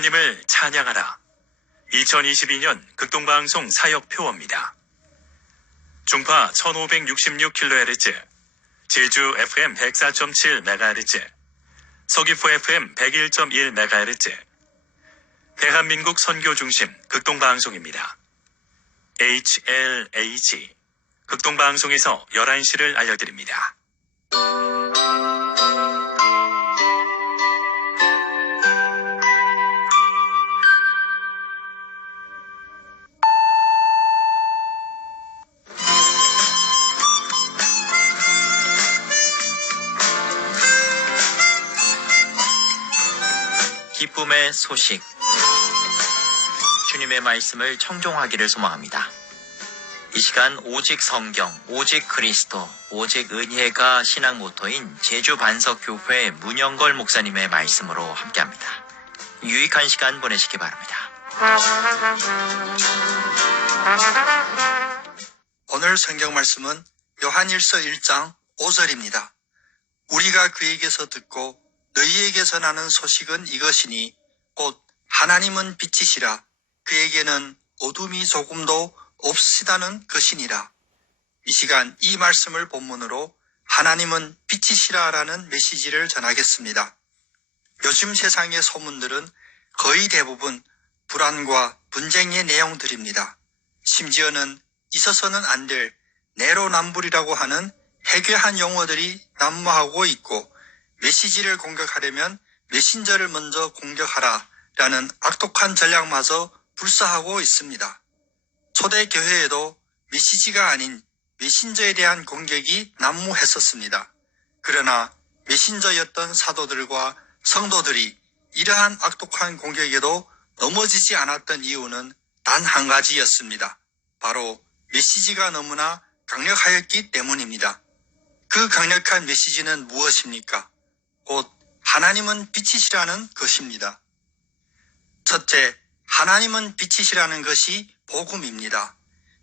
하나님을 찬양하라. 2022년 극동방송 사역표어입니다. 중파 1566kHz, 제주 FM 104.7MHz, 서귀포 FM 101.1MHz, 대한민국 선교 중심 극동방송입니다. HLAG 극동방송에서 11시를 알려드립니다. 기쁨의 소식. 주님의 말씀을 청종하기를 소망합니다. 이 시간 오직 성경, 오직 그리스도, 오직 은혜가 신앙 모토인 제주 반석교회 문영걸 목사님의 말씀으로 함께합니다. 유익한 시간 보내시기 바랍니다. 오늘 성경 말씀은 요한일서 1장 5절입니다. 우리가 그에게서 듣고 너희에게서 나는 소식은 이것이니 곧 하나님은 빛이시라 그에게는 어둠이 조금도 없으시다는 것이니라. 이 시간 이 말씀을 본문으로 하나님은 빛이시라라는 메시지를 전하겠습니다. 요즘 세상의 소문들은 거의 대부분 불안과 분쟁의 내용들입니다. 심지어는 있어서는 안 될 내로남불이라고 하는 해괴한 용어들이 난무하고 있고 메시지를 공격하려면 메신저를 먼저 공격하라 라는 악독한 전략마저 불사하고 있습니다. 초대 교회에도 메시지가 아닌 메신저에 대한 공격이 난무했었습니다. 그러나 메신저였던 사도들과 성도들이 이러한 악독한 공격에도 넘어지지 않았던 이유는 단 한 가지였습니다. 바로 메시지가 너무나 강력하였기 때문입니다. 그 강력한 메시지는 무엇입니까? 곧 하나님은 빛이시라는 것입니다. 첫째, 하나님은 빛이시라는 것이 복음입니다.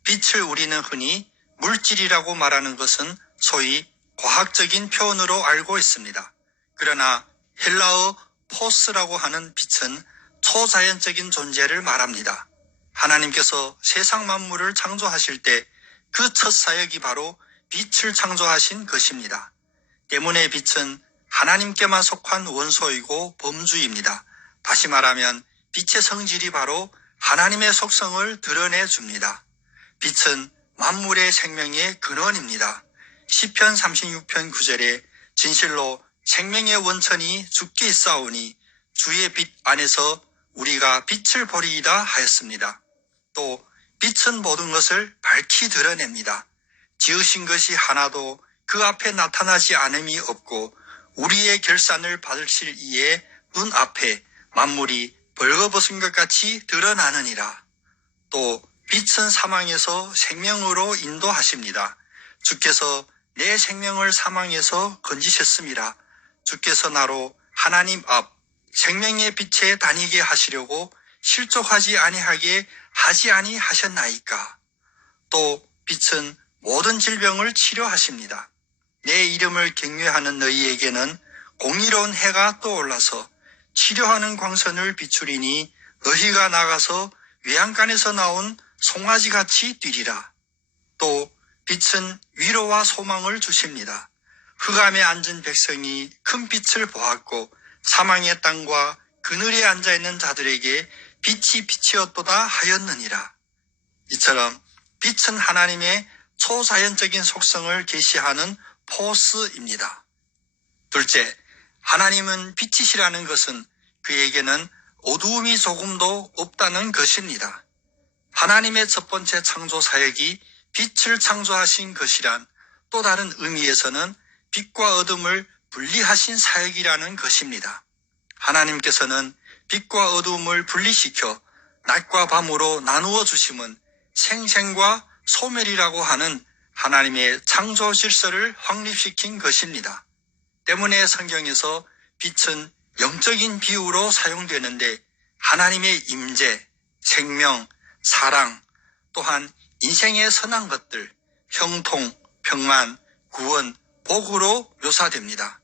빛을 우리는 흔히 물질이라고 말하는 것은 소위 과학적인 표현으로 알고 있습니다. 그러나 헬라어 포스라고 하는 빛은 초자연적인 존재를 말합니다. 하나님께서 세상 만물을 창조하실 때 그 첫 사역이 바로 빛을 창조하신 것입니다. 때문에 빛은 하나님께만 속한 원소이고 범주입니다. 다시 말하면 빛의 성질이 바로 하나님의 속성을 드러내 줍니다. 빛은 만물의 생명의 근원입니다. 시편 36편 9절에 진실로 생명의 원천이 죽게 있사오니 주의 빛 안에서 우리가 빛을 보리이다 하였습니다. 또 빛은 모든 것을 밝히 드러냅니다. 지으신 것이 하나도 그 앞에 나타나지 않음이 없고 우리의 결산을 받으실 이의 눈 앞에 만물이 벌거벗은 것 같이 드러나느니라. 또 빛은 사망에서 생명으로 인도하십니다. 주께서 내 생명을 사망에서 건지셨습니다. 주께서 나로 하나님 앞 생명의 빛에 다니게 하시려고 실족하지 아니하게 하지 아니하셨나이까. 또 빛은 모든 질병을 치료하십니다. 내 이름을 경외하는 너희에게는 공의로운 해가 떠올라서 치료하는 광선을 비추리니 너희가 나가서 외양간에서 나온 송아지 같이 뛰리라. 또 빛은 위로와 소망을 주십니다. 흑암에 앉은 백성이 큰 빛을 보았고 사망의 땅과 그늘에 앉아 있는 자들에게 빛이 빛이었도다 하였느니라. 이처럼 빛은 하나님의 초자연적인 속성을 계시하는 포스입니다. 둘째, 하나님은 빛이시라는 것은 그에게는 어두움이 조금도 없다는 것입니다. 하나님의 첫 번째 창조 사역이 빛을 창조하신 것이란 또 다른 의미에서는 빛과 어둠을 분리하신 사역이라는 것입니다. 하나님께서는 빛과 어두움을 분리시켜 낮과 밤으로 나누어 주심은 생생과 소멸이라고 하는 하나님의 창조 질서를 확립시킨 것입니다. 때문에 성경에서 빛은 영적인 비유로 사용되는데 하나님의 임재, 생명, 사랑, 또한 인생의 선한 것들, 형통, 평안, 구원, 복으로 묘사됩니다.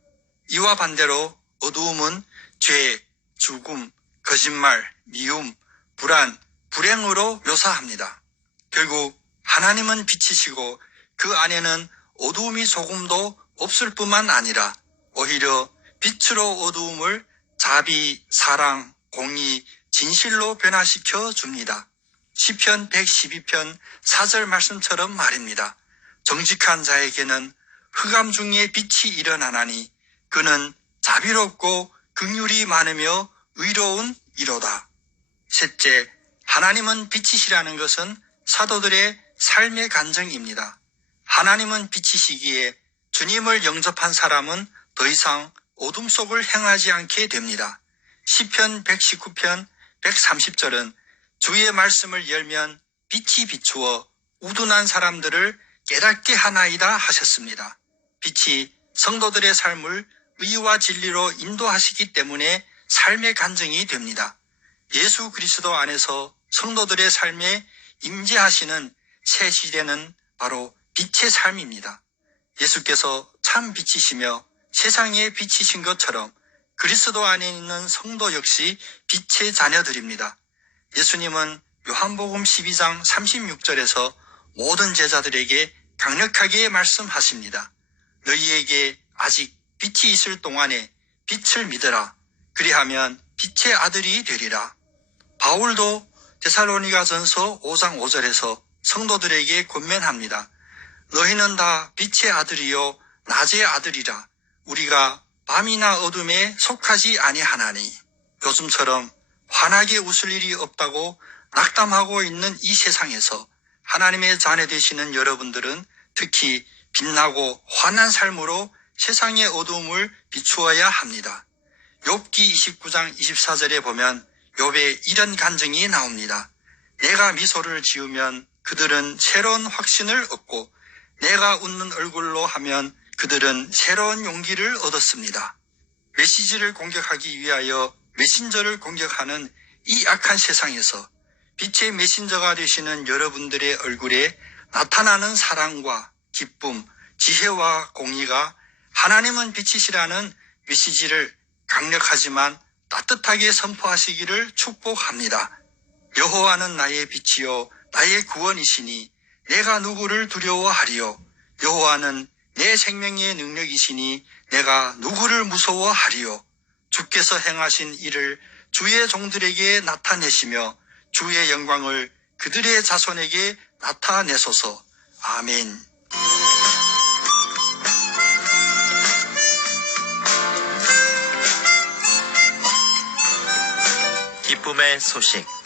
이와 반대로 어두움은 죄, 죽음, 거짓말, 미움, 불안, 불행으로 묘사합니다. 결국 하나님은 빛이시고 그 안에는 어두움이 조금도 없을 뿐만 아니라 오히려 빛으로 어두움을 자비, 사랑, 공의, 진실로 변화시켜 줍니다. 시편 112편 4절 말씀처럼 말입니다. 정직한 자에게는 흑암 중에 빛이 일어나나니 그는 자비롭고 긍휼이 많으며 의로운 이로다. 셋째, 하나님은 빛이시라는 것은 사도들의 삶의 간증입니다. 하나님은 빛이시기에 주님을 영접한 사람은 더 이상 어둠 속을 행하지 않게 됩니다. 시편 119편 130절은 주의 말씀을 열면 빛이 비추어 우둔한 사람들을 깨닫게 하나이다 하셨습니다. 빛이 성도들의 삶을 의와 진리로 인도하시기 때문에 삶의 간증이 됩니다. 예수 그리스도 안에서 성도들의 삶에 임재하시는 새 시대는 바로 빛의 삶입니다. 예수께서 참 빛이시며 세상에 빛이신 것처럼 그리스도 안에 있는 성도 역시 빛의 자녀들입니다. 예수님은 요한복음 12장 36절에서 모든 제자들에게 강력하게 말씀하십니다. 너희에게 아직 빛이 있을 동안에 빛을 믿어라. 그리하면 빛의 아들이 되리라. 바울도 데살로니가 전서 5장 5절에서 성도들에게 권면합니다. 너희는 다 빛의 아들이요 낮의 아들이라 우리가 밤이나 어둠에 속하지 아니하나니 요즘처럼 환하게 웃을 일이 없다고 낙담하고 있는 이 세상에서 하나님의 자녀 되시는 여러분들은 특히 빛나고 환한 삶으로 세상의 어두움을 비추어야 합니다. 욥기 29장 24절에 보면 욥의 이런 간증이 나옵니다. 내가 미소를 지으면 그들은 새로운 확신을 얻고 내가 웃는 얼굴로 하면 그들은 새로운 용기를 얻었습니다. 메시지를 공격하기 위하여 메신저를 공격하는 이 악한 세상에서 빛의 메신저가 되시는 여러분들의 얼굴에 나타나는 사랑과 기쁨, 지혜와 공의가 하나님은 빛이시라는 메시지를 강력하지만 따뜻하게 선포하시기를 축복합니다. 여호와는 나의 빛이요 나의 구원이시니 내가 누구를 두려워하리요 여호와는 내 생명의 능력이시니 내가 누구를 무서워하리요 주께서 행하신 일을 주의 종들에게 나타내시며 주의 영광을 그들의 자손에게 나타내소서 아멘. 기쁨의 소식.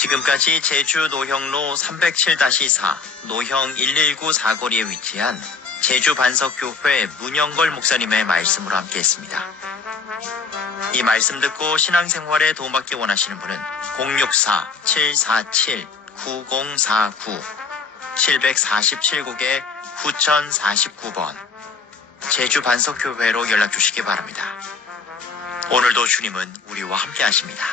지금까지 제주 노형로 307-4 노형 119 사거리에 위치한 제주 반석교회 문영걸 목사님의 말씀으로 함께했습니다. 이 말씀 듣고 신앙생활에 도움받기 원하시는 분은 064-747-9049 747국에 9049번 제주 반석교회로 연락 주시기 바랍니다. 오늘도 주님은 우리와 함께 하십니다.